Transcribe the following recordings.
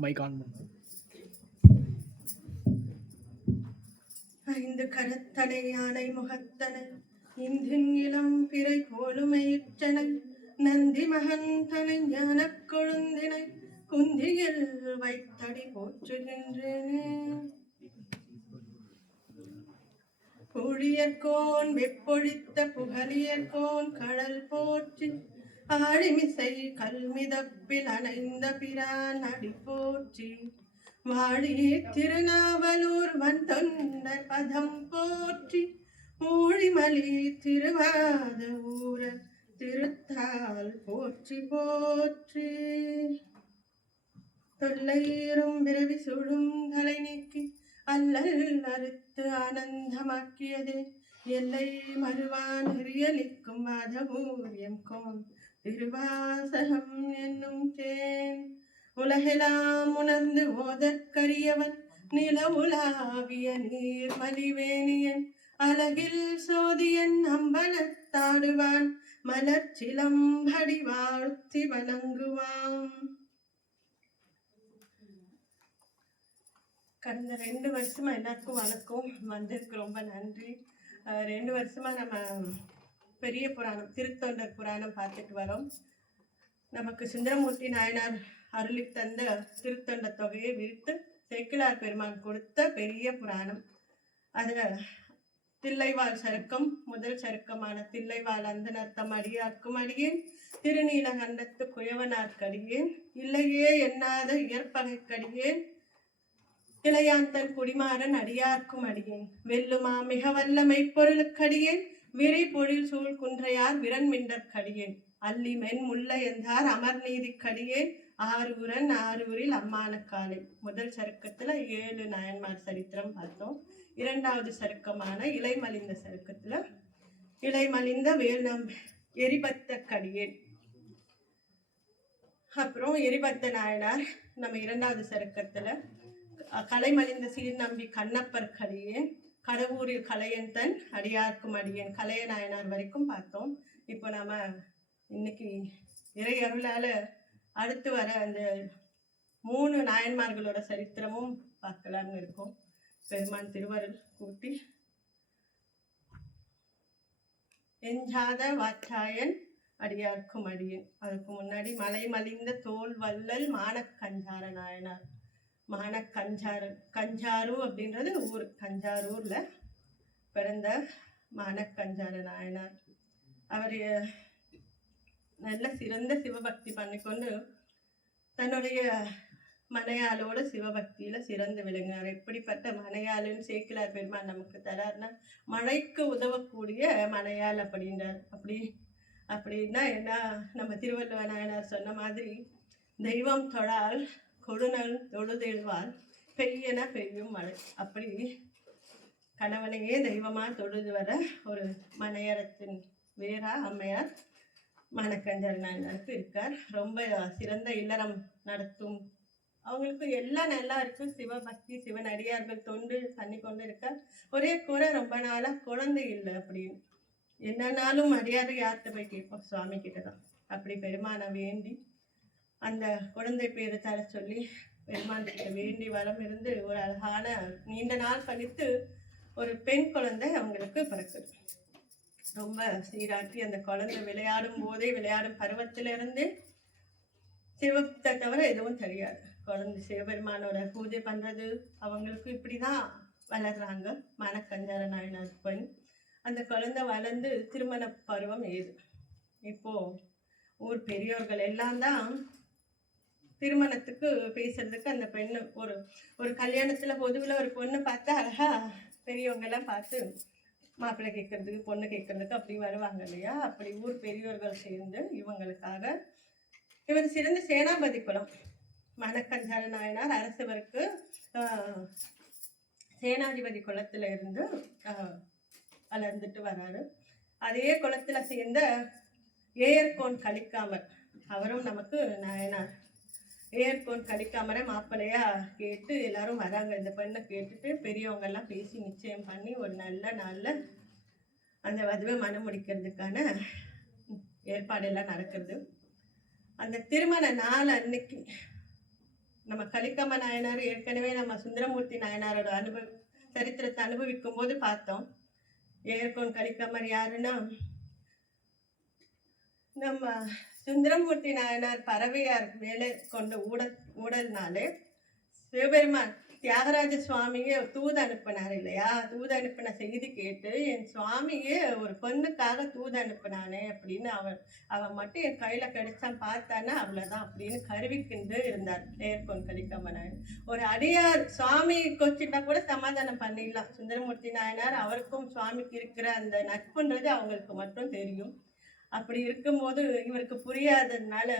Mic on. ஐந்து கரத்தனை யானை முகத்தனை இந்தின் இளம் பிறை போலுமையிற்றனை நந்தி மகந்தனை ஞான கொழுந்தினை குந்தியில் வைத்தடி போற்றுகின்றேனே. புழியர்கோன் வெப்பொழித்த புகழியர்கோன் கடல் போற்றி ஆழிமிசை கல்மிதப்பில் அணைந்த பிரான் அடி போற்றி வாழி திருநாவலூர் வந்தொண்டர் பதம் போற்றி ஊழிமலி திருவாத ஊர திருத்தால் போற்றி போற்றி தொல்லையரும் பிறவி சுடும் தலை நீக்கி அல்லல் அறுத்து ஆனந்தமாக்கியதே எல்லை மறுவான் எரியலிக்கும் வாதபூரியம் கோன் திருவாசகம் என்னும் தேன் உலகெல்லாம் உணர்ந்து ஓதற்கரியவன் நில உலாவிய நீர் மலிவேணியன் அழகில் சோதியன் அம்பலத்தாடுவான் மலர்ச்சிலம்படி வாழ்த்தி வணங்குவான். கடந்த 2 வருஷமா எல்லாருக்கும் வணக்கம். வந்ததுக்கு ரொம்ப நன்றி. 2 வருஷமா நம்ம பெரிய புராணம் திருத்தொண்டர் புராணம் பார்த்துட்டு வரோம். நமக்கு சுந்தரமூர்த்தி நாயனார் அருளி தந்த திருத்தொண்ட தொகையை விரித்து சேக்கிழார் பெருமான் கொடுத்த பெரிய புராணம். அதில் தில்லைவாழ் சருக்கம் முதல் சருக்கமான தில்லைவாழ் அந்தனர்த்தம் அடியார்க்கும் அடியேன் திருநீலகண்டத்து குயவனார்க்கடியேன் இல்லையே எண்ணாத இயற்பகைக்கடியேன் இளையாந்தன் குடிமாறன் அடியார்க்கும் அடியேன் வெல்லுமா மிக வல்ல மெய்ப்பொருளுக்கடியேன் விரை பொழில் சூழ் குன்றையார் விரண்மிண்டற்கடியேன் அல்லி மென் முல்ல எந்தார் அமர்நீதிக்கடியேன் ஆரூரன் ஆரூரில் அம்மான காலை. முதல் சருக்கத்துல 7 நாயன்மார் சரித்திரம் பார்த்தோம். 2வது சருக்கமான இலைமலிந்த சருக்கத்துல இலைமலிந்த வேல்நம் எரிபத்த கடியேன், அப்புறம் எரிபத்த நாயனார் நம்ம 2வது சருக்கத்துல கலைமலிந்த சீர்நம்பி கண்ணப்பர் கடியேன் கடவுரில் கலையன்தன் அடியார்க்கும் அடியேன் கலைய நாயனார் வரைக்கும் பார்த்தோம். இப்போ நாம இன்னைக்கு இறை அருளால அடுத்து வர அந்த 3 நாயன்மார்களோட சரித்திரமும் பார்க்கலாம்னு இருக்கோம். பெருமான் திருவருள் கூட்டி எஞ்சாத வாச்சாயன் அடியார்க்கும் அடியேன். அதுக்கு முன்னாடி மலை மலிந்த தோல் வல்லல் மானக்கஞ்சார நாயனார். மானக்கஞ்சாறு கஞ்சாரு அப்படின்றது ஊர், கஞ்சாரூர்ல பிறந்த மானக்கஞ்சார நாயனார். அவர் நல்ல சிறந்த சிவபக்தி பண்ணிக்கொண்டு தன்னுடைய மனையாளோட சிவபக்தியில சிறந்து விளங்கினார். எப்படிப்பட்ட மனையாளுன்னு சேக்கிழார் பெருமான் நமக்கு தரார்னா மழைக்கு உதவக்கூடிய மனையாள் அப்படின்றார். அப்படின்னா என்ன, நம்ம திருவள்ளுவர் நாயனார் சொன்ன மாதிரி தெய்வம் தொழால் கொடுநல் தொழுதெழுவால் பெய்யன பெய்யும் மழை. அப்படி கணவனையே தெய்வமா தொழுது வர ஒரு மனையறத்தின் வேறா அம்மையார் மானக்கஞ்சார நாயனாருக்கு இருக்கார். ரொம்ப சிறந்த இல்லறம் நடத்தும், அவங்களுக்கு எல்லாம் நல்லா இருக்கும். சிவபக்தி சிவனடியார்கள் தொண்டு பண்ணி கொண்டு இருக்கார். ஒரே குறை, ரொம்ப நாளா குழந்தை இல்லை அப்படின்னு. என்னன்னாலும் அடியாரை யார்கிட்ட போய் கேட்போம், சுவாமி கிட்டதான். அப்படி பெருமானை வேண்டி அந்த குழந்தை பேரு தர சொல்லி பெருமான் கிட்ட வேண்டி வரம் இருந்து ஒரு அழகான நீண்ட நாள் கழித்து ஒரு பெண் குழந்தை அவங்களுக்கு பிறக்குது. ரொம்ப சீராட்டி அந்த குழந்தை விளையாடும் போதே, விளையாடும் பருவத்திலிருந்து சிவத்தை தவிர எதுவும் தெரியாது. குழந்தை சிவபெருமானோட பூஜை பண்றது அவங்களுக்கு இப்படிதான் வளர்றாங்க. மானக்கஞ்சார நாயனார் பெண். அந்த குழந்தை வளர்ந்து திருமண பருவம் ஏது. இப்போ ஊர் பெரியோர்கள் எல்லாம் தான் திருமணத்துக்கு பேசுறதுக்கு அந்த பெண்ணு ஒரு கல்யாணத்துல பொதுவில் ஒரு பொண்ணு பார்த்தா அழகா பெரியவங்க எல்லாம் பார்த்து மாப்பிள்ளை கேட்கறதுக்கு பொண்ணு கேட்கறதுக்கு அப்படி வருவாங்க இல்லையா. அப்படி ஊர் பெரியோர்கள் சேர்ந்து இவங்களுக்காக, இவர் சிறந்த சேனாபதி குலம். மானக்கஞ்சார நாயனார் அரசவருக்கு சேனாதிபதி குலத்துல இருந்து வளர்ந்துட்டு வராரு. அதே குலத்துல சேர்ந்த ஏயர்கோன் கலிக்காமர், அவரும் நமக்கு நாயனார். ஏயர்கோன் கலிக்காமரை மாப்பிள்ளையா கேட்டு எல்லாரும் வராங்க. இந்த பெண்ணை கேட்டுட்டு பெரியவங்க எல்லாம் பேசி நிச்சயம் பண்ணி ஒரு நல்ல நாள்ல அந்த வதுவை மனம் முடிக்கிறதுக்கான ஏற்பாடெல்லாம் நடக்கிறது. அந்த திருமண நாள் அன்னைக்கு நம்ம கலிக்கம்ம நாயனார் ஏற்கனவே நம்ம சுந்தரமூர்த்தி நாயனாரோட சரித்திரத்தை அனுபவிக்கும் போது பார்த்தோம். ஏற்கோன் கலிக்கம்மர் யாருன்னா நம்ம சுந்தரமூர்த்தி நாயனார் பறவையார் மேலே கொண்ட ஊடல்னாலே சிவபெருமான் தியாகராஜ சுவாமியே தூது அனுப்பினார் இல்லையா. தூது அனுப்பின செய்தி கேட்டு என் சுவாமியே ஒரு பொண்ணுக்காக தூது அனுப்பினானே அப்படின்னு அவன் மட்டும் என் கையில கிடைச்சான் பார்த்தானே அவ்வளவுதான் அப்படின்னு கருவிக்கிண்டு இருந்தார் நேர்கொன் கலிக்கம்மன். ஒரு அடியார் சுவாமி கொச்சிட்டா கூட சமாதானம் பண்ணிடலாம். சுந்தரமூர்த்தி நாயனார் அவருக்கும் சுவாமிக்கு இருக்கிற அந்த நட்புன்றது அவங்களுக்கு மட்டும் தெரியும். அப்படி இருக்கும்போது இவருக்கு புரியாததுனால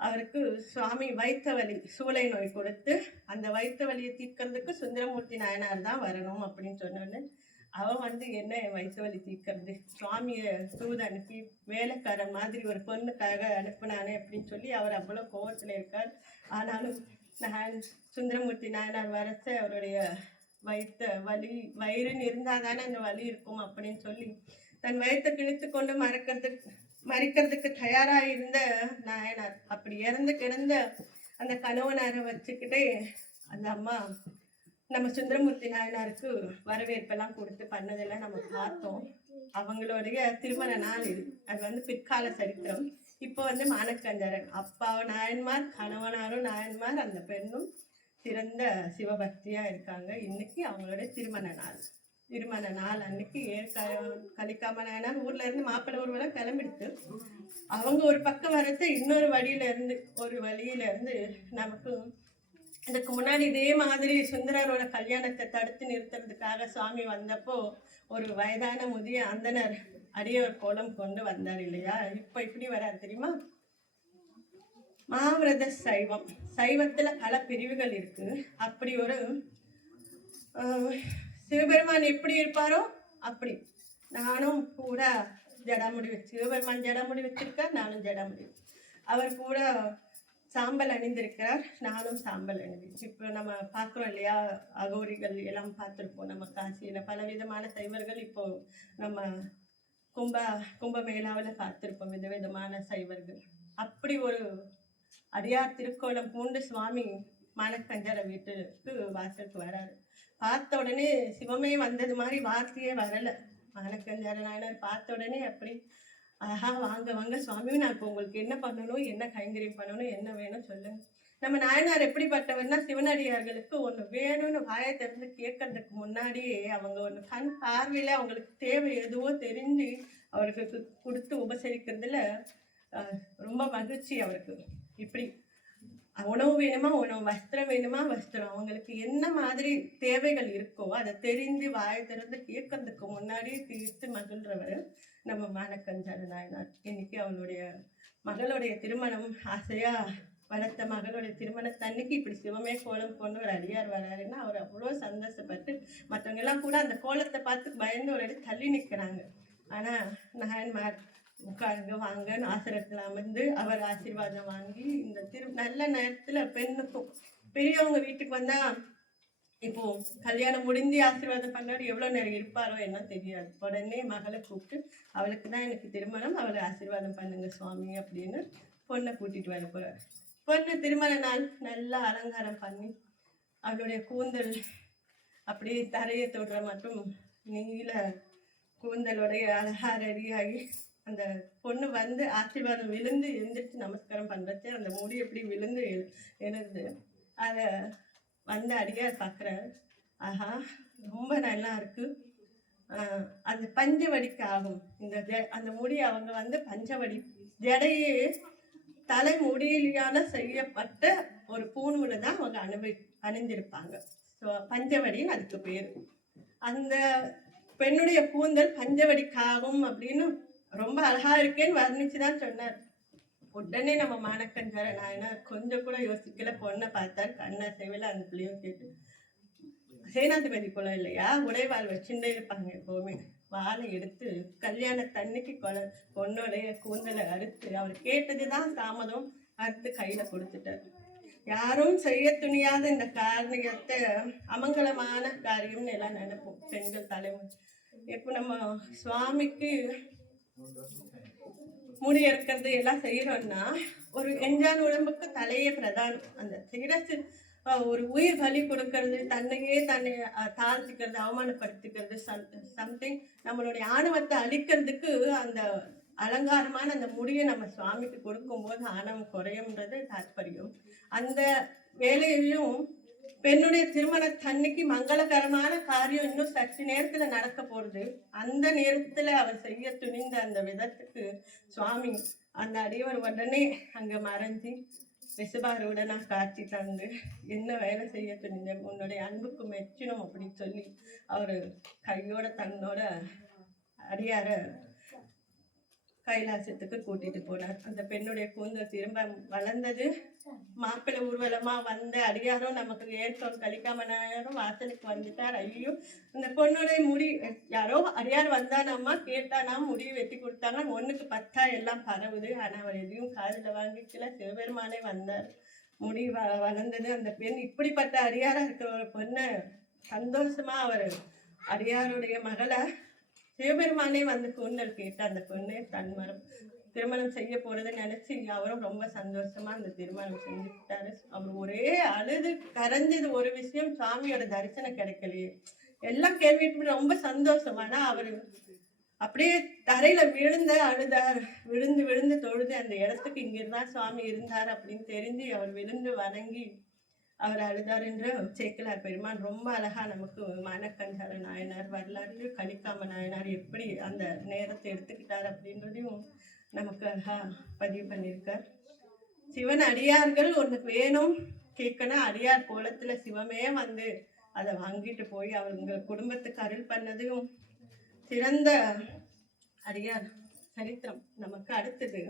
அவருக்கு சுவாமி வைத்த வலி சூளை நோய் கொடுத்து அந்த வைத்த வலியை தீர்க்கறதுக்கு சுந்தரமூர்த்தி நாயனார் தான் வரணும் அப்படின்னு சொன்னோன்னு அவன் என்ன வைத்த வலி தீர்க்கறது, சுவாமியை தூது அனுப்பி வேலைக்கார மாதிரி ஒரு பொண்ணுக்காக அனுப்பினானே அப்படின்னு சொல்லி அவர் அவ்வளோ கோபத்தில் இருக்கார். ஆனாலும் சுந்தரமூர்த்தி நாயனார் வரச்ச அவருடைய வயிறுன்னு இருந்தால் தானே அந்த வலி இருக்கும் அப்படின்னு சொல்லி தன் வயத்தை கிழித்து கொண்டு மறிக்கிறதுக்கு தயாராக இருந்த நாயனார் அப்படி இறந்து கிடந்த அந்த கணவனாரை வச்சுக்கிட்டே அந்த அம்மா நம்ம சுந்தரமூர்த்தி நாயனாருக்கு வரவேற்பெல்லாம் கொடுத்து பண்ணதெல்லாம் நம்ம பார்த்தோம். அவங்களுடைய திருமண நாள் இது. அது பிற்கால சரித்திரம். இப்போ மானக்கஞ்சாரன் அப்பா நாயன்மார், கணவனாரும் நாயன்மார், அந்த பெண்ணும் சிறந்த சிவபக்தியா இருக்காங்க. இன்னைக்கு அவங்களுடைய திருமண நாள் அன்னைக்கு கலிக்காம நாயனார் ஊர்ல இருந்து மாப்பிள்ளை ஊர்வலம் கிளம்பிடுச்சு. அவங்க ஒரு பக்கம் வரது இன்னொரு வழியில இருந்து நமக்கு இதுக்கு முன்னாடி இதே மாதிரி சுந்தரரோட கல்யாணத்தை தடுத்து நிறுத்துறதுக்காக சுவாமி வந்தப்போ ஒரு வயதான முதிய அந்தனர் அடியோர் கோலம் கொண்டு வந்தார் இல்லையா. இப்ப இப்படி வராது தெரியுமா. மாவிரத சைவத்துல பல பிரிவுகள் இருக்கு. அப்படி ஒரு சிவபெருமான் எப்படி இருப்பாரோ அப்படி நானும் கூட ஜடாமுடி சிவபெருமான் ஜடாமுடி வச்சிருக்கார், நானும் ஜடாமுடி. அவர் கூட சாம்பல் அணிந்திருக்கிறார், நானும் சாம்பல் அணிந்து. இப்போ நம்ம பார்க்குறோம் இல்லையா, அகோரிகள் எல்லாம் பார்த்துருப்போம் நம்ம காசியில பலவிதமான சைவர்கள். இப்போ நம்ம கும்பமேளாவில் பார்த்துருப்போம் விதவிதமான சைவர்கள். அப்படி ஒரு அடியார் திருக்கோலம் பூண்டு சுவாமி மானக்கஞ்சார வீட்டுக்கு வாசலுக்கு வராரு. பார்த்த உடனே சிவமே வந்தது மாதிரி வார்த்தையே வரல. மானக்கஞ்சார நாயனார் பார்த்த உடனே அப்படி ஆஹா வாங்க சுவாமி, நான் இப்போ உங்களுக்கு என்ன பண்ணணும், என்ன கைங்கரியம் பண்ணணும், என்ன வேணும் சொல்லுங்க. நம்ம நாயனார் எப்படிப்பட்டவர்னா சிவனடியார்களுக்கு ஒன்று வேணும்னு வாயை திறந்து கேட்கறதுக்கு முன்னாடியே அவங்க ஒன்று கண் பார்வையில அவங்களுக்கு தேவை எதுவோ தெரிஞ்சு அவருக்கு கொடுத்து உபசரிக்கிறதுல ரொம்ப மகிழ்ச்சி அவருக்கு. இப்படி உணவு வேணுமா உணவு, வஸ்திரம் வேணுமா வஸ்திரம், அவங்களுக்கு என்ன மாதிரி தேவைகள் இருக்கோ அதை தெரிந்து வாயை திறந்து கேட்கறதுக்கு முன்னாடியே தீர்த்து மகிழ்றவர் நம்ம மானக்கஞ்சார நாயனார். இன்னைக்கு அவளுடைய மகளுடைய திருமணம், ஆசையா வளர்த்த மகளுடைய திருமணத்தன்னைக்கு இப்படி சிவமே கோலம் கொண்டு ஒரு அடியார் வராருன்னா அவர் அவ்வளோ சந்தோஷப்பட்டு மற்றவங்க எல்லாம் கூட அந்த கோலத்தை பார்த்து பயந்து ஒரு இடம் தள்ளி நிற்கிறாங்க. ஆனால் நாயன்மார் உட்காருங்க வாங்கன்னு ஆசிரியத்தில் அமர்ந்து அவர் ஆசீர்வாதம் வாங்கி இந்த நல்ல நேரத்துல பெண்ணுக்கும் பெரியவங்க வீட்டுக்கு வந்தா இப்போ கல்யாணம் முடிந்து ஆசீர்வாதம் பண்ணாரு எவ்வளவு நேரம் இருப்பாரோ என்ன தெரியாது. உடனே மகளை கூப்பிட்டு அவளுக்கு தான் எனக்கு திருமணம், அவளை ஆசீர்வாதம் பண்ணுங்க சுவாமி அப்படின்னு பொண்ணை கூட்டிட்டு வர போறாரு. பொண்ணு திருமண நாள் நல்லா அலங்காரம் பண்ணி அவளுடைய கூந்தல் அப்படியே தரையை தொடுற மட்டும் நீல கூந்தலுடைய அழகா ரெடியாகி அந்த பொண்ணு ஆசீர்வாதம் விழுந்து எழுந்திரிச்சு நமஸ்காரம் பண்றச்சு அந்த முடி எப்படி விழுந்து எழுந்து அதை அடியார் பார்க்குறாரு. ஆஹா ரொம்ப நல்லா இருக்கு. அந்த பஞ்சவடிக்கு ஆகும் அந்த முடி. அவங்க பஞ்சவடி ஜடையே தலை முடியிலான செய்யப்பட்ட ஒரு பூணூலை தான் அவங்க அணிந்திருப்பாங்க. ஸோ பஞ்சவடின்னு அதுக்கு பேர். அந்த பெண்ணுடைய கூந்தல் பஞ்சவடிக்காகும் அப்படின்னு ரொம்ப அழகா இருக்கேன்னு வர்ணிச்சுதான் சொன்னார். உடனே நம்ம மானக்கஞ்சார நாயனார் கொஞ்சம் கூட யோசிக்கல. பொண்ணை பார்த்தார், கண்ணை செய்வல அந்த பிள்ளையும் கேட்டு சேனாதிபதி குலம் இல்லையா, உடைவாள் வச்சுட்டே இருப்பாங்க எப்பவுமே. வாழை எடுத்து கல்யாணத்தன்னைக்கு பொண்ணுடைய கூந்தலை அறுத்து அவர் கேட்டதுதான் தாமதம் அறுத்து கையில கொடுத்துட்டார். யாரும் செய்ய துணியாத இந்த காரியத்தை அமங்கலமான காரியம்னு எல்லாம் நினைப்போம் பெண்கள் தலைமுறை. இப்போ நம்ம சுவாமிக்கு முடி இருக்கிறது எல்லாம் செய்யறோம்னா ஒரு எஞ்சான் உடம்புக்கு தலையே பிரதானம். அந்த சிரசு ஒரு உயிர் பலி கொடுக்கறது, தன்னையே தன்னை தாழ்த்திக்கிறது, அவமானப்படுத்திக்கிறது, சம்திங் நம்மளுடைய ஆணவத்தை அழிக்கிறதுக்கு அந்த அலங்காரமான அந்த முடியை நம்ம சுவாமிக்கு கொடுக்கும்போது ஆணவம் குறையும்ன்றது தாற்பயம். அந்த வேலையிலும் பெண்ணுடைய திருமணத்தன்னைக்கு மங்களகரமான காரியம் இன்னும் சற்று நேரத்துல நடக்க போறது. அந்த நேரத்துல அவர் செய்ய துணிந்த அந்த விதத்துக்கு சுவாமி அந்த அடியவர் உடனே அங்க மறைஞ்சி ரிஷபாரூடனா காட்சி தந்து என்ன வேலை செய்ய துணிந்த உன்னுடைய அன்புக்கு மெச்சணும் அப்படின்னு சொல்லி அவரு கையோட தன்னோட அடியார கைலாசத்துக்கு கூட்டிட்டு போனார். அந்த பெண்ணுடைய கூந்தல் திரும்ப வளர்ந்தது. மாப்பிள்ளை ஊர்வலமா வந்த அடியாரும் நமக்கு ஏற்றம் கழிக்காம நேரம் வாசலுக்கு வந்துட்டார். ஐயோ, இந்த பொண்ணுடைய முடி யாரோ அடியார் வந்தானம்மா கேட்டானா முடி வெட்டி கொடுத்தாங்க. 1க்கு 10 எல்லாம் பரவுது. ஆனா அவர் எதையும் காதுல வாங்கிக்கல. சிவபெருமானே வந்தார். முடி வளர்ந்தது. அந்த பெண் இப்படிப்பட்ட அடியாரா இருக்கிற ஒரு பொண்ணை சந்தோஷமா அவர் அடியாருடைய மகளை சிவபெருமானே வந்து கூந்தல் கேட்டு அந்த பொண்ணு திருமணம் செய்ய போறதை நினைச்சு அவரும் ரொம்ப சந்தோஷமா அந்த திருமணம் செஞ்சுக்கிட்டாரு. அவர் ஒரே அழுது கரைஞ்சது ஒரு விஷயம், சுவாமியோட தரிசனம் கிடைக்கலையே. எல்லாம் கேள்விட்டு ரொம்ப சந்தோஷம். ஆனா அவரு அப்படியே தரையில அழுதார். விழுந்து தொழுது அந்த இடத்துக்கு இங்கிருந்தான் சுவாமி இருந்தார் அப்படின்னு தெரிஞ்சு அவர் விழுந்து வணங்கி அவர் அழுதார் என்று சேக்கிலார் பெருமான் ரொம்ப அழகா நமக்கு மானக்கஞ்சார நாயனார் வரலாற்று கலிக்காம நாயனார் எப்படி அந்த நேரத்தை எடுத்துக்கிட்டார் அப்படின்றதையும் நமக்கு அழகா பதிவு பண்ணியிருக்கார். சிவன் அடியார்கள் ஒன்று வேணும் கேட்கணும். அடியார் கோலத்துல சிவமே வந்து அதை வாங்கிட்டு போய் அவங்க குடும்பத்துக்கு அருள் பண்ணதும் சிறந்த அடியார் சரித்திரம். நமக்கு அடுத்தது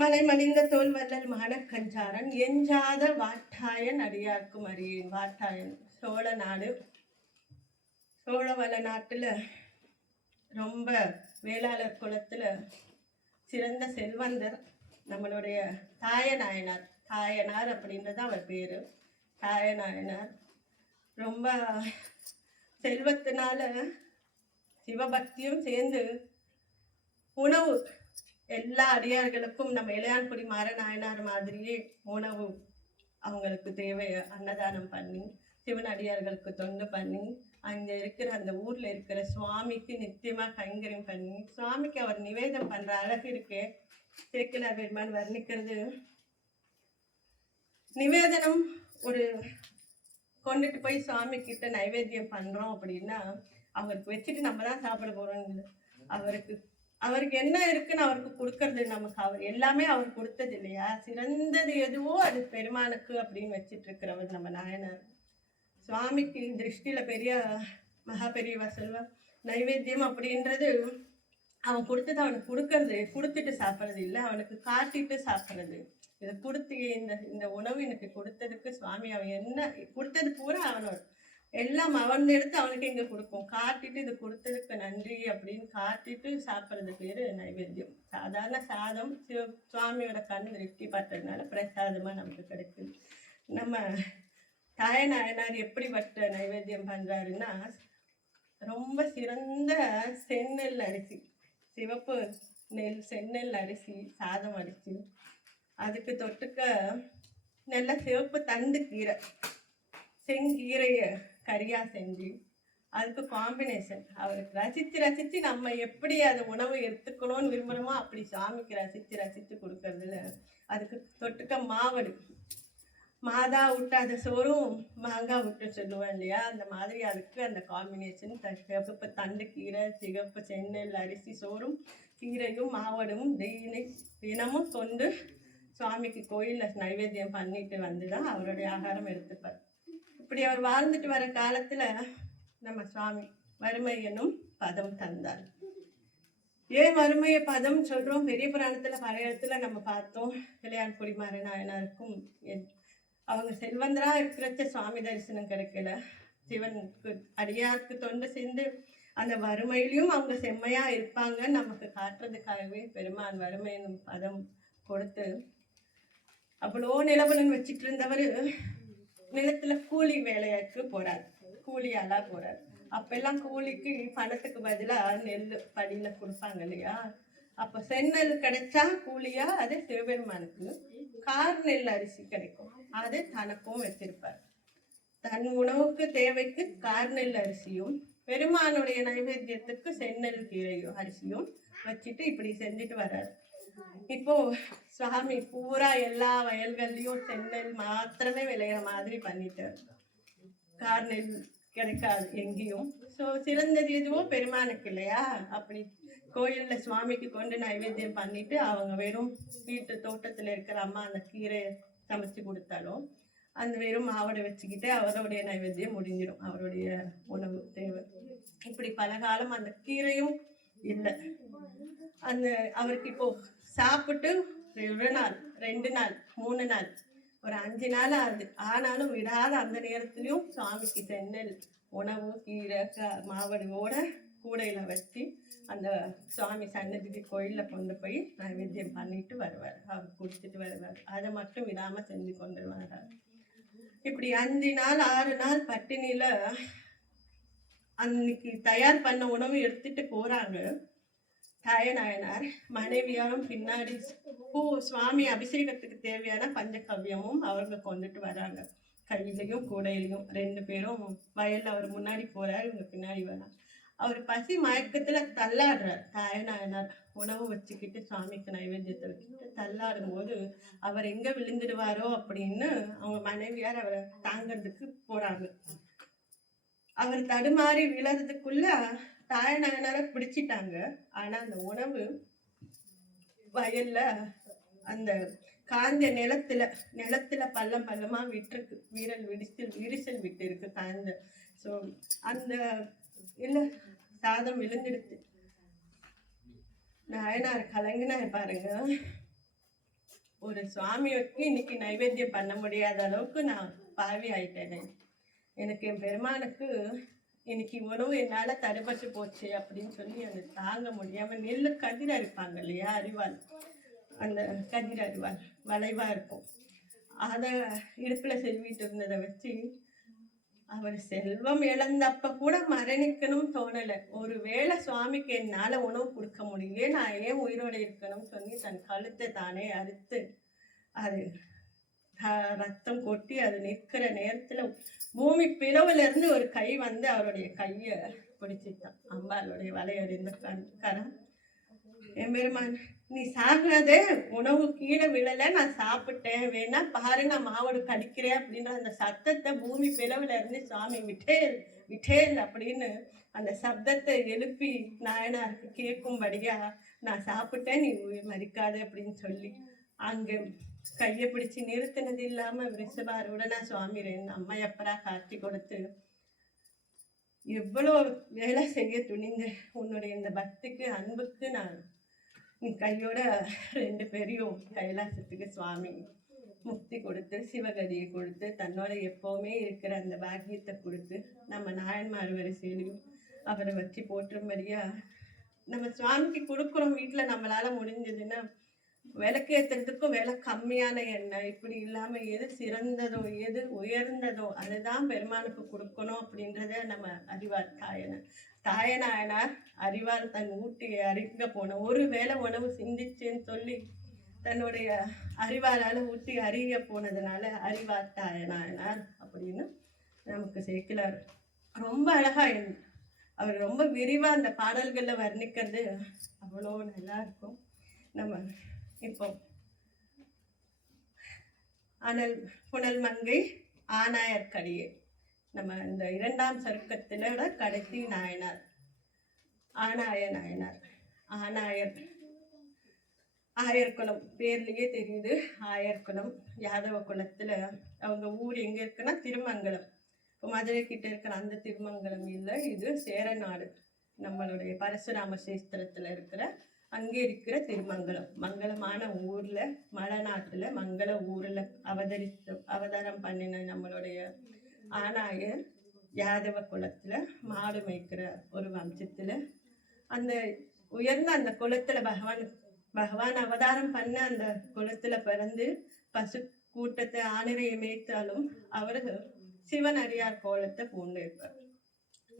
மலை மலிந்த தோல் வல்லல் மானக்கஞ்சாரன் எஞ்சாத வாட்டாயன் அடியார்க்கும் அறியேன். வாட்டாயன் சோழ நாடு. சோழவள நாட்டுல ரொம்ப வேளாளர் குலத்துல சிறந்த செல்வந்தர். நம்மளுடைய தாயநாயனார். தாயனார் அப்படின்றது அவர் பேரு. தாயநாயனார் ரொம்ப செல்வத்தினால சிவபக்தியும் சேர்ந்து உணவு எல்லா அடியார்களுக்கும் நம்ம இளையான்குடி மாறநாயனார் மாதிரியே உணவு அவங்களுக்கு தேவை அன்னதானம் பண்ணி சிவன் அடியார்களுக்கு தொண்டு பண்ணி அங்க இருக்கிற அந்த ஊர்ல இருக்கிற சுவாமிக்கு நித்தியமா கைங்கரியம் பண்ணி சுவாமிக்கு அவர் நிவேதம் பண்ற அழகு இருக்கு. சேக்கிலார் பெருமான் வர்ணிக்கிறது. நிவேதனம் ஒரு கொண்டுட்டு போய் சுவாமி கிட்ட நைவேத்தியம் பண்றோம் அப்படின்னா அவருக்கு வச்சுட்டு நம்ம தான் சாப்பிட போறோம். அவருக்கு என்ன இருக்குன்னு அவருக்கு கொடுக்கறது நமக்கு. அவர் எல்லாமே அவர் கொடுத்தது இல்லையா. சிறந்தது எதுவோ அது பெருமானுக்கு அப்படின்னு வச்சிட்டு இருக்கிறவர் நம்ம நாயனார். சுவாமிக்கு திருஷ்டியில பெரிய மகா பெரியவா செல்வம் நைவேத்தியம் அப்படின்றது அவன் கொடுத்தது அவனுக்கு கொடுக்கறது, கொடுத்துட்டு சாப்பிட்றது இல்லை, அவனுக்கு காட்டிட்டு சாப்பிட்றது. இதை கொடுத்து இந்த உணவு எனக்கு கொடுத்ததுக்கு சுவாமி அவன் என்ன கொடுத்தது பூரா அவனோட எல்லாம் அவன் எடுத்து அவனுக்கு இங்க கொடுக்கும். காட்டிட்டு இது கொடுத்ததுக்கு நன்றி அப்படின்னு காட்டிட்டு சாப்பிட்றது பேரு நைவேத்தியம். சாதாரண சாதம் சுவாமியோட கண் திருஷ்டி பார்த்ததுனால பிரசாதமா நமக்கு கிடைக்குது. நம்ம தாயநாயனார் எப்படிப்பட்ட நைவேத்தியம் பண்றாருன்னா ரொம்ப சிறந்த செந்நெல் அரிசி, சிவப்பு செந்நெல் அரிசி சாதம் அரிசி, அதுக்கு தொட்டுக்க நல்ல சிவப்பு தண்டு கீரை, செங்கீரையை கறியா செஞ்சு அதுக்கு காம்பினேஷன் அவருக்கு ரசித்து நம்ம எப்படி அதை உணவு எடுத்துக்கணும்னு விரும்புகிறோமோ அப்படி சாமிக்கு ரசித்து கொடுக்கறதுல அதுக்கு தொட்டுக்க மாவடு, மாதா விட்டாத சோறும் மாங்காய் விட்டு சொல்லுவேன் இல்லையா, அந்த மாதிரி அதுக்கு அந்த காம்பினேஷன் சிவப்பு தண்டு கீரை, சிவப்பு செந்நெல் அரிசி சோறும் கீரையும் மாவடும் தினமும் கொண்டு சுவாமிக்கு கோயிலில் நைவேத்தியம் பண்ணிட்டு வந்து தான் அவருடைய ஆகாரம் எடுத்துப்பார். இப்படி அவர் வாழ்ந்துட்டு வர காலத்துல நம்ம சுவாமி வறுமை எனும் பதம் தந்தார். ஏன் வறுமைய பதம் சொல்றோம்? பெரிய புராணத்துல பழைய இடத்துல நம்ம பார்த்தோம். இளையான்குடி மாறநாயனாருக்கும் அவங்க செல்வந்தரா இருக்கிறச்ச சுவாமி தரிசனம் கிடைக்கல. சிவனுக்கு அடியாருக்கு தொண்டு சேர்ந்து அந்த வறுமையிலையும் அவங்க செம்மையா இருப்பாங்க நமக்கு காட்டுறதுக்காகவே பெருமான் வறுமை எனும் பதம் கொடுத்து அவ்வளோ நிலவலன் வச்சுட்டு இருந்தவர் நிலத்துல கூலி வேலையாக்கு போறார், கூலியாலா போறார். அப்பெல்லாம் கூலிக்கு பணத்துக்கு பதிலா நெல் படியில கொடுப்பாங்க இல்லையா. அப்ப செந்நெல் கிடைச்சா கூலியா அது சிவபெருமானுக்கு, கார்நெல் அரிசி கிடைக்கும், அது தனக்கும் வச்சிருப்பார். தன் உணவுக்கு தேவைக்கு கார்நெல் அரிசியும் பெருமானுடைய நைவேத்தியத்துக்கு செந்நெல் கீரையும் அரிசியும் வச்சுட்டு இப்படி செஞ்சுட்டு வர்றாரு. இப்போ சுவாமி பூரா எல்லா வயல்கள்லயும் செந்நெல் மாத்திரமே விளையிற மாதிரி பண்ணிட்டார். கார்நெல் கிடைக்காது எங்கேயும். ஸோ சிறந்தது எதுவும் பெருமானுக்கு இல்லையா? அப்படி கோயில்ல சுவாமிக்கு கொண்டு நைவேத்தியம் பண்ணிட்டு அவங்க வெறும் வீட்டு தோட்டத்துல இருக்கிற அம்மா அந்த கீரையை சமைச்சு கொடுத்தாலும் அந்த வெறும் மாவடை வச்சுக்கிட்டு அவருடைய நைவேத்தியம் முடிஞ்சிடும், அவருடைய உணவு தேவை. இப்படி பல காலம் அந்த கீரையும் இல்லை. அந்த அவருக்கு இப்போ சாப்பிட்டு 1 நாள் 2 நாள் 3 நாள் ஒரு 5 நாள் ஆகுது. ஆனாலும் விடாத அந்த நேரத்திலையும் சுவாமிக்கு செந்நெல் உணவு கீரை மாவடியோட கூடையில வச்சு அந்த சுவாமி சன்னதிக்கு கோயில்ல கொண்டு போய் நைவேத்தியம் பண்ணிட்டு வருவார், அவர் குடிச்சிட்டு வருவார். அதை மட்டும் விடாம செஞ்சு கொண்டு வர்றார். இப்படி 5 நாள் 6 நாள் பட்டினியில அன்னைக்கு தயார் பண்ண உணவு எடுத்துட்டு போறாங்க. தாயநாயனார் மனைவியாரும் பின்னாடி சுவாமி அபிஷேகத்துக்கு தேவையான பஞ்சகவ்யமும் அவங்க கொண்டுட்டு வராங்க, கையிலையும் கூடையிலையும். 2 பேரும் வயல்ல அவர் முன்னாடி போறாரு, இவங்க பின்னாடி வராங்க. அவர் பசி மயக்கத்துல தள்ளாடுறார். தாயநாயனார் உணவு வச்சுக்கிட்டு சுவாமிக்கு நைவேத்தியத்தை வச்சுக்கிட்டு தள்ளாடும் போது அவர் எங்க விழுந்துடுவாரோ அப்படின்னு அவங்க மனைவியார் அவரை தாங்கிறதுக்கு போறாங்க. அவர் தடுமாறி விழறதுக்குள்ள தாயநாயனாரை பிடிச்சிட்டாங்க. ஆனா அந்த உணவு வயல்ல அந்த காஞ்ச நிலத்துல பள்ளம் பள்ளமா விட்டுருக்கு, விரிசல் விட்டு இருக்கு காய்ந்த. ஸோ அந்த இல்ல சாதம் விழுந்துடுச்சு. நாயனார் கலங்கினார் பாருங்க. ஒரு சுவாமிக்கு இன்னைக்கு நைவேத்தியம் பண்ண முடியாத அளவுக்கு நான் பாவி ஆயிட்டேனே, எனக்கு என் பெருமானுக்கு இன்னைக்கு உணவு என்னால தடுபட்டு போச்சு அப்படின்னு சொல்லி அதை தாங்க முடியாம நெல்லு கதிர் அரிப்பாங்க இல்லையா, அரிவாள், அந்த கதிர் அரிவாள் வளைவா இருக்கும், அதை இடுப்புல செல்விட்டு இருந்ததை வச்சு அவர் செல்வம் இழந்தப்ப கூட மரணிக்கணும் தோணலை. ஒருவேளை சுவாமிக்கு என்னால உணவு கொடுக்க முடியல, நான் ஏன் உயிரோட இருக்கணும்னு சொல்லி தன் கழுத்தை தானே அறுத்து அது ரத்தம் கொட்டி அது நிற்கிற நேரத்துல பூமி பிளவுல இருந்து ஒரு கை வந்து அவருடைய கைய பிடிச்சிட்டான். அம்பாளுடைய வலையறிந்த கரம், என் பெருமான் நீ சாகாதே, உணவு கீழே விழல, நான் சாப்பிட்டேன், வேணா பாரு நான் மாவடு கடிக்கிறேன் அப்படின்ற அந்த சத்தத்தை பூமி பிளவுல இருந்து சுவாமி விட்டேல் விட்டேல் அப்படின்னு அந்த சப்தத்தை எழுப்பி நாயனாருக்கு கேட்கும்படியா நான் சாப்பிட்டேன், நீ மறிக்காது அப்படின்னு சொல்லி அங்க கையை பிடிச்சு நிறுத்தினது இல்லாம ரிஷபாரூடனா சுவாமி அம்மையப்பரா காட்சி கொடுத்து எவ்வளோ வேலை செய்ய துணிந்த உன்னுடைய இந்த பக்திக்கு அன்புக்கு நான் கையோட 2 பேரையும் கைலாசத்துக்கு சுவாமி முக்தி கொடுத்து சிவகதியை கொடுத்து தன்னோட எப்பவுமே இருக்கிற அந்த பாக்கியத்தை கொடுத்து நம்ம நாயன்மார் வரிசையிலையும் அவரை வச்சு போற்றும்படியா நம்ம சுவாமிக்கு கொடுக்குறோம். வீட்டுல நம்மளால முடிஞ்சதுன்னா விளக்கு ஏற்றுறதுக்கும் விலை கம்மியான எண்ணெய் இப்படி இல்லாம எது சிறந்ததோ எது உயர்ந்ததோ அதுதான் பெருமானுக்கு கொடுக்கணும் அப்படின்றத நம்ம அறிவார் தாயநாயனார் அறிவால் தன் ஊட்டியை அறிங்க போன ஒரு வேளை உணவு சிந்திச்சேன்னு சொல்லி தன்னுடைய அறிவாளால ஊட்டி அறிய போனதுனால அறிவார் தாயநாயனார் அப்படின்னு நமக்கு சேர்க்கிறார். ரொம்ப அழகா அவர் ரொம்ப விரிவா அந்த பாடல்கள்ல வர்ணிக்கிறது அவ்வளோ நல்லா இருக்கும். நம்ம இப்போ புனல் மங்கை ஆனாயர்க்கடியே நம்ம இந்த 2ஆம் சருக்கத்திலோட கடைசி நாயனார் ஆனாய நாயனார். ஆயர்குலம் பேர்லயே தெரியுது, ஆயர்குலம் யாதவ குலத்துல. அவங்க ஊர் எங்க இருக்குன்னா திருமங்கலம். இப்போ மதுரை கிட்ட இருக்கிற அந்த திருமங்கலம் இல்லை, இது சேரநாடு, நம்மளுடைய பரசுராம சேஸ்திரத்துல இருக்கிற அங்கே இருக்கிற திருமங்கலம். மங்களமான ஊர்ல மலைநாட்டுல மங்கள ஊர்ல அவதாரம் பண்ணின நம்மளுடைய ஆனாயர் யாதவ குலத்துல மாடு மேய்க்கிற ஒரு வம்சத்துல அந்த உயர்ந்த அந்த குலத்துல பகவான் அவதாரம் பண்ண அந்த குலத்துல பிறந்து பசு கூட்டத்தை ஆணிரையை மேய்த்தாலும் அவர்கள் சிவன் அடியார் கோலத்தை பூண்டு இருப்பார்.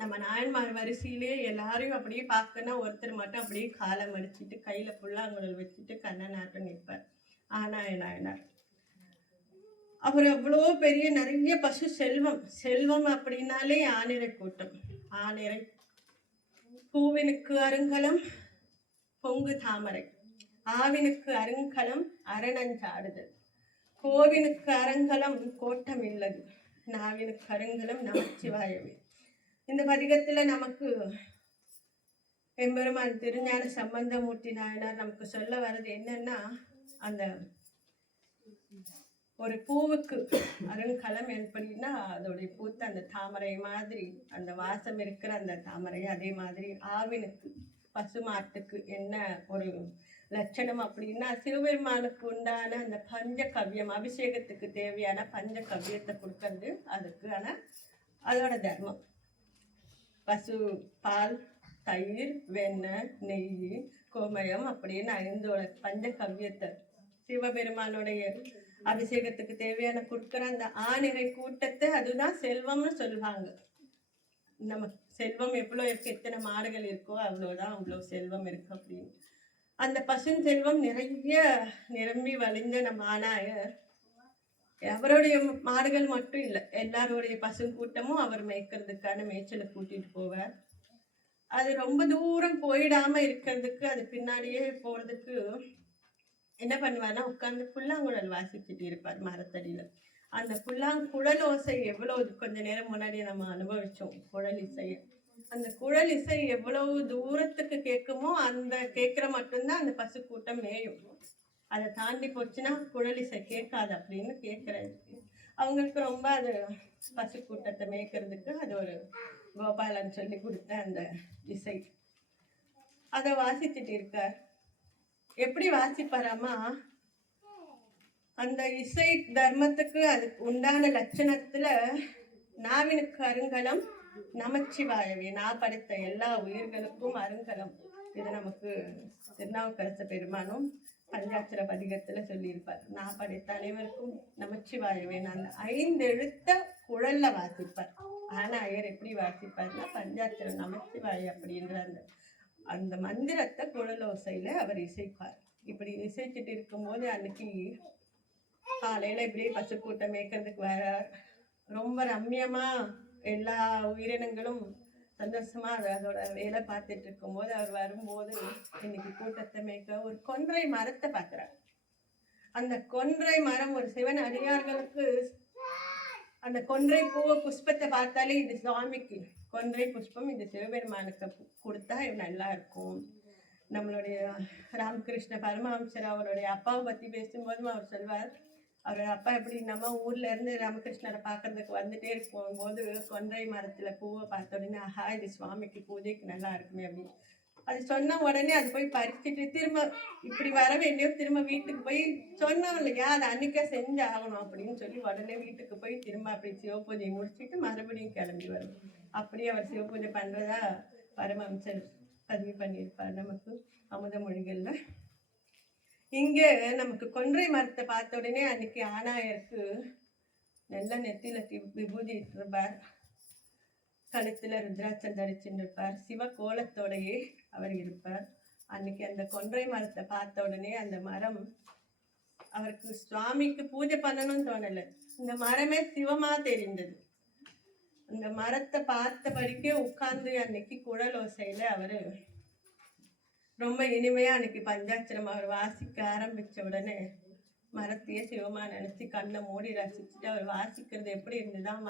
நம்ம நாயன்மார் வரிசையிலே எல்லாரையும் அப்படியே பார்க்கணும், ஒருத்தர் மட்டும் அப்படியே காலை மடிச்சிட்டு கையில புல்லாங்குழல் வச்சுட்டு கண்ணனாட்டம் நிற்பார். நாயனார் அவர் அவ்வளோ பெரிய நிறைய பசு செல்வம். செல்வம் அப்படின்னாலே ஆனிரை கூட்டம். ஆனிரை பூவினுக்கு அருங்கலம் பொங்கு தாமரை, ஆவினுக்கு அருங்கலம் அரணஞ்சாடுதல், கோவினுக்கு அரங்கலம் கோட்டம் இல்லது, நாவினுக்கு அருங்கலம் நமச்சிவாயவே. இந்த பதிகத்துல நமக்கு எம்பெருமான் திருஞான சம்பந்தமூர்த்தி நாயனார் நமக்கு சொல்ல வர்றது என்னன்னா, அந்த ஒரு பூவுக்கு அருங்கலம் எப்படின்னா அதோடைய பூத்த அந்த தாமரை மாதிரி அந்த வாசம் இருக்கிற அந்த தாமரை, அதே மாதிரி ஆவினுக்கு பசுமாட்டுக்கு என்ன ஒரு லட்சணம் அப்படின்னா, சிவபெருமானுக்கு உண்டான அந்த பஞ்ச கவ்யம், அபிஷேகத்துக்கு தேவையான பஞ்ச கவ்யத்தை கொடுக்கறது அதுக்கான அதோட தர்மம். பசு பால், தயிர், வெண்ணெய், நெய், கோமயம் அப்படின்னு 5 பஞ்ச கவ்யத்தை சிவபெருமானுடைய அபிஷேகத்துக்கு தேவையான கொடுக்குற அந்த ஆணிரை கூட்டத்தை அதுதான் செல்வம்னு சொல்லுவாங்க. நம்ம செல்வம் எவ்வளோ இருக்கு, எத்தனை மாடுகள் இருக்கோ அவ்வளோதான் அவ்வளோ செல்வம் இருக்கு அப்படின்னு. அந்த பசுன் செல்வம் நிறைய நிரம்பி வழிந்த நம்ம ஆனாயர் அவருடைய மாடுகள் மட்டும் இல்லை, எல்லாருடைய பசு கூட்டமும் அவர் மேய்க்கிறதுக்கான மேய்ச்சலை கூட்டிட்டு போவார். அது ரொம்ப தூரம் போயிடாம இருக்கிறதுக்கு, அது பின்னாடியே போறதுக்கு என்ன பண்ணுவார்னா உட்காந்து புல்லாங்குழல் வாசிச்சுட்டு இருப்பார் மரத்தடியில. அந்த புல்லாங்குழல் ஓசை எவ்வளவு கொஞ்ச நேரம் முன்னாடி நம்ம அனுபவிச்சோம் குழல் இசையை. அந்த குழல் இசை எவ்வளவு தூரத்துக்கு கேட்குமோ அந்த கேட்கிற மட்டும்தான் அந்த பசு கூட்டம் மேயும். அதை தாண்டி போச்சுன்னா குழல் இசை கேட்காது அப்படின்னு கேட்கறது. அவங்களுக்கு ரொம்ப அது பசு கூட்டத்தை மேய்க்கிறதுக்கு அது ஒரு கோபாலன் சொல்லி கொடுத்த அந்த இசை. அதை வாசிச்சுட்டு இருக்கார். எப்படி வாசிப்பாராமா, அந்த இசை தர்மத்துக்கு அதுக்கு உண்டான லட்சணத்துல நாவினுக்கு அருங்கலம் நமச்சிவாயவே, நான் படைத்த எல்லா உயிர்களுக்கும் அருங்கலம். இது நமக்கு திருநாவுக்கரச பெருமானும் பஞ்சாட்சர பதிகத்துல சொல்லியிருப்பார். நான் படைத்த அனைவருக்கும் நமச்சிவாயவே. அந்த 5 எழுத்த குழல்ல வாசிப்பார். ஆனா ஐயர் எப்படி வாசிப்பார்னா பஞ்சாட்சர நமச்சிவாய அப்படின்ற அந்த மந்திரத்தை குழலோசையில அவர் இசைப்பார். இப்படி இசைச்சிட்டு இருக்கும்போது அன்னைக்கு காலையில இப்படியே பசு கூட்டம் மேய்க்கிறதுக்கு வரார். ரொம்ப ரம்யமா எல்லா உயிரினங்களும் சந்தோஷமா அதோட வேலை பார்த்துட்டு இருக்கும்போது அவர் வரும்போது இன்னைக்கு கூட்டத்தை மேய்க்க ஒரு கொன்றை மரத்தை பார்க்கிறார். அந்த கொன்றை மரம் ஒரு சிவன் அடியார்களுக்கு அந்த கொன்றை பூவை புஷ்பத்தை பார்த்தாலே இது சுவாமிக்கு கொன்றை புஷ்பம், இது சிவபெருமானுக்கு கொடுத்தா நல்லா இருக்கும். நம்மளுடைய ராமகிருஷ்ண பரமஹம்சர் அவருடைய அப்பாவை பத்தி பேசும்போதும் அவர் சொல்வார், அவரோட அப்பா எப்படி நம்ம ஊர்ல இருந்து ராமகிருஷ்ணரை பார்க்கறதுக்கு வந்துட்டே இருக்கும்போது கொன்றை மரத்துல பூவை பார்த்த உடனே ஆஹா இது சுவாமிக்கு பூஜைக்கு நல்லா இருக்குமே அப்படின்னு அது சொன்ன உடனே அது போய் பறிச்சுட்டு திரும்ப இப்படி வர வேண்டியோ திரும்ப வீட்டுக்கு போய் சொன்னோம் இல்லையா, அதை அன்னைக்கே செஞ்சு ஆகணும் அப்படின்னு சொல்லி உடனே வீட்டுக்கு போய் திரும்ப அப்படி சிவபூஜை முடிச்சுட்டு மறுபடியும் கிளம்பி வரும். அப்படி அவர் சிவபூஜை பண்றதா பரமஹம்சர் பதிவு பண்ணியிருப்பார் நமக்கு அமுத மொழிகள்ல. இங்க நமக்கு கொன்றை மரத்தை பார்த்த உடனே அன்னைக்கு ஆனாயருக்கு நல்ல நெத்தில விபூதி இருப்பார், கழுத்துல ருத்ராட்சம் தரிச்சுருப்பார், சிவ கோலத்தோடையே அவர் இருப்பார். அன்னைக்கு அந்த கொன்றை மரத்தை பார்த்த உடனே அந்த மரம் அவருக்கு சுவாமிக்கு பூஜை பண்ணணும்னு தோணலை, இந்த மரமே சிவமா தெரிந்தது. அந்த மரத்தை பார்த்தபடிக்கே உட்கார்ந்து அன்னைக்கு குழல் ஓசையில அவரு ரொம்ப இனிமையா அன்னைக்கு பஞ்சாட்சரம் அவர் வாசிக்க ஆரம்பிச்ச உடனே மரத்தையே சிவமா நினைச்சு கண்ணை மூடி ரசிச்சுட்டு அவர் வாசிக்கிறது எப்படி இருந்துதான்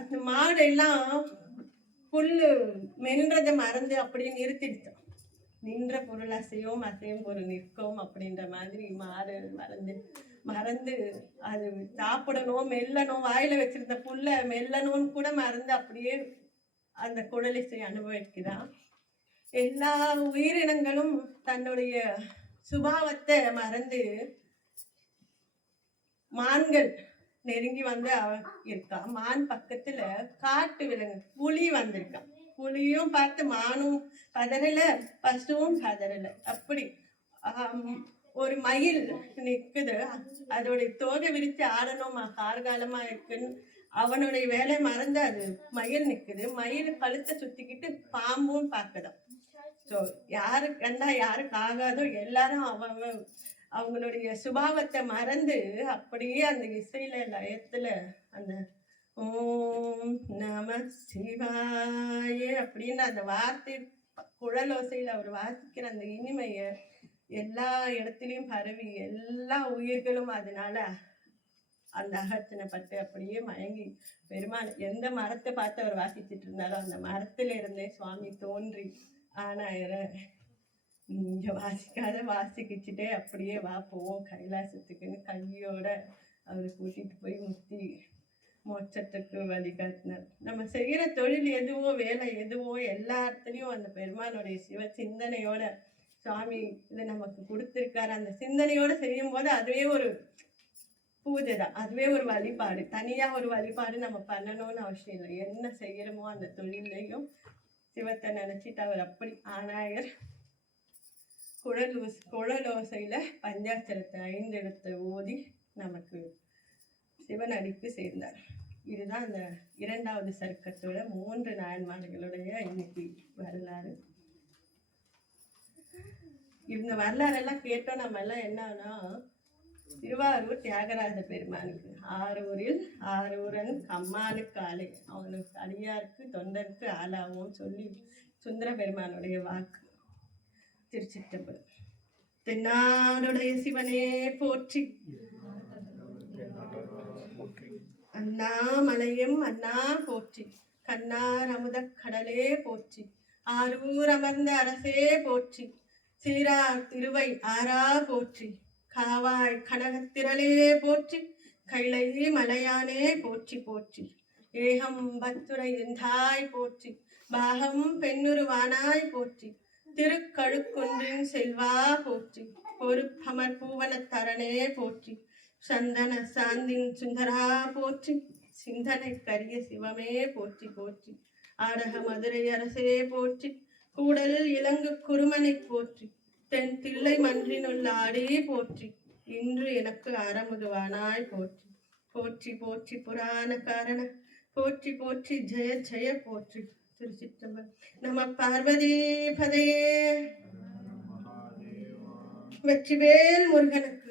அந்த மாடு எல்லாம் புல்லு மென்றதை மறந்து அப்படியே நிறுத்திடுச்சோம். நின்ற பொருள் அசையும் அசையும் பொருள் நிற்கும் அப்படின்ற மாதிரி மாடு மறந்து அது சாப்பிடணும் மெல்லணும், வாயில வச்சிருந்த புல்ல மெல்லணும்னு கூட மறந்து அப்படியே அந்த குழலிசை அனுபவிக்குதான். எல்லா உயிரினங்களும் தன்னுடைய சுபாவத்தை மறந்து மான்கள் நெருங்கி வந்து இருக்கான். மான் பக்கத்துல காட்டு விலங்கு புலி வந்திருக்கான். புலியும் பார்த்து மானும் பதறல, பசுவும் பதறல. அப்படி ஒரு மயில் நிக்குது, அதோடைய தோகை விரிச்சு ஆடணுமா கார்காலமா இருக்குன்னு அவனுடைய வேலை மறந்து அது மயில் நிக்குது, மயில் கழுத்தை சுத்திக்கிட்டு பாம்பும் பார்க்குதான். ஸோ யாருக்கு கண்டா யாருக்கு ஆகாதோ எல்லாரும் அவங்க அவங்களுடைய சுபாவத்தை மறந்து அப்படியே அந்த இசையில லயத்துல அந்த ஓம் நம சிவாய அப்படின்னு அந்த வார்த்தை குழலோசையில அவர் வாசிக்கிற அந்த இனிமைய எல்லா இடத்துலயும் பரவி எல்லா உயிர்களும் அதனால அந்த அகத்தினை பட்டு அப்படியே மயங்கி பெருமாள் எந்த மரத்தை பார்த்து அவர் வாசிச்சுட்டு இருந்தாரோ அந்த மரத்துல இருந்தே சுவாமி தோன்றி ஆனாயிர இங்க வாசிக்காத வாசிக்கிச்சுட்டே அப்படியே வா போவோம் கைலாசத்துக்குன்னு கையோட அவர் கூட்டிட்டு போய் முத்தி மோட்சத்துக்கு வழிகாட்டினார். நம்ம செய்யற தொழில் எதுவோ வேலை எதுவோ எல்லா இடத்துலயும் அந்த பெருமானுடைய சிவ சிந்தனையோட சுவாமி இதை நமக்கு கொடுத்திருக்காரு. அந்த சிந்தனையோட செய்யும் போது அதுவே ஒரு பூஜை தான், அதுவே ஒரு வழிபாடு. தனியா ஒரு வழிபாடு நம்ம பண்ணணும்னு அவசியம் இல்லை. என்ன செய்யறோமோ அந்த தொழிலையும் சிவத்தை நினைச்சிட்டு அவர் அப்படி ஆனாயர் குழலோசையில பஞ்சாட்சரத்தை 5 எழுத்தை ஓதி நமக்கு சிவனடிக்கு சேர்ந்தார். இதுதான் அந்த 2வது சர்க்கத்தோட 3 நாயன்மார்களுடைய இன்னைக்கு வரலாறு. இந்த வரலாறெல்லாம் கேட்டோம் நம்ம எல்லாம் என்னன்னா, திருவாரூர் தியாகராஜ பெருமானுக்கு ஆரூரன் அம்மானுக்கு ஆலை, அவனுக்கு அடியாருக்கு தொண்டருக்கு ஆளாவும் சொல்லி சுந்தர பெருமானுடைய வாக்கு. திருச்சிற்றம்பலம். தென்னாடுடைய சிவனே போற்றி, அண்ணாமலையும் அண்ணா போற்றி, கண்ணார் அமுத கடலே போற்றி, ஆரூர் அமர்ந்த அரசே போற்றி, சீரார் திருவை ஆரா போற்றி, காவாய் கனகத்திரளே போற்றி, கைலை மலையானே போற்றி போற்றி, ஏகம் பத்துரை எந்தாய் போற்றி, பாகம் பெண்ணுருவானாய் போற்றி, திருக்கழுக்குன்றின் செல்வா போற்றி, பொறுப்பமர் பூவனத்தரணே போற்றி, சந்தன சாந்தின் சுந்தரா போற்றி, சிந்தனை கரிய சிவமே போற்றி போற்றி, ஆடக மதுரை அரசே போற்றி, கூடல் இலங்கு குருமனை போற்றி, தென் தில்லை மன்றினுள்ள ஆடே போற்றி, இன்று எனக்கு அறமுதுவானாய் போற்றி, போற்றி போற்றி புராண காரண போற்றி போற்றி, ஜெய ஜெய போற்றி. திருச்சிற்றம்பலம். நம பார்வதி பதையே, வெற்றிவேல் முருகனுக்கு.